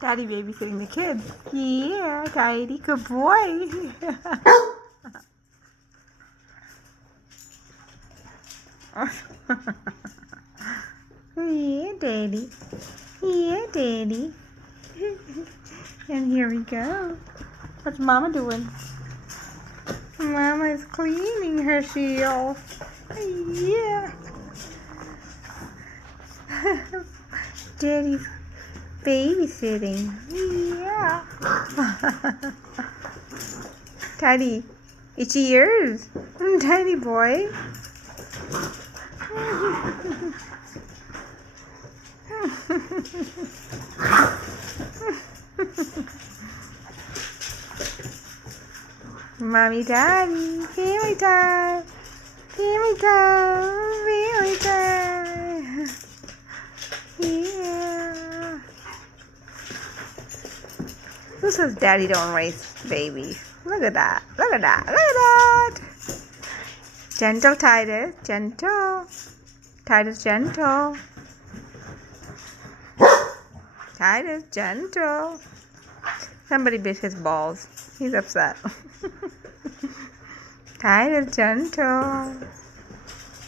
Daddy babysitting the kids. Yeah, Tidy, good boy. Yeah, Daddy. Yeah, Daddy. And here we go. What's Mama doing? Mama is cleaning her shells. Yeah. Daddy's babysitting. Yeah. Teddy, it's yours. Teddy boy. Mommy, Daddy, family time. Family time. Family time. Yeah. Who says Daddy don't raise babies? Look at that. Look at that. Look at that. Gentle, Titus. Gentle. Titus, gentle. Titus, gentle. Somebody bit his balls. He's upset. Titus, gentle.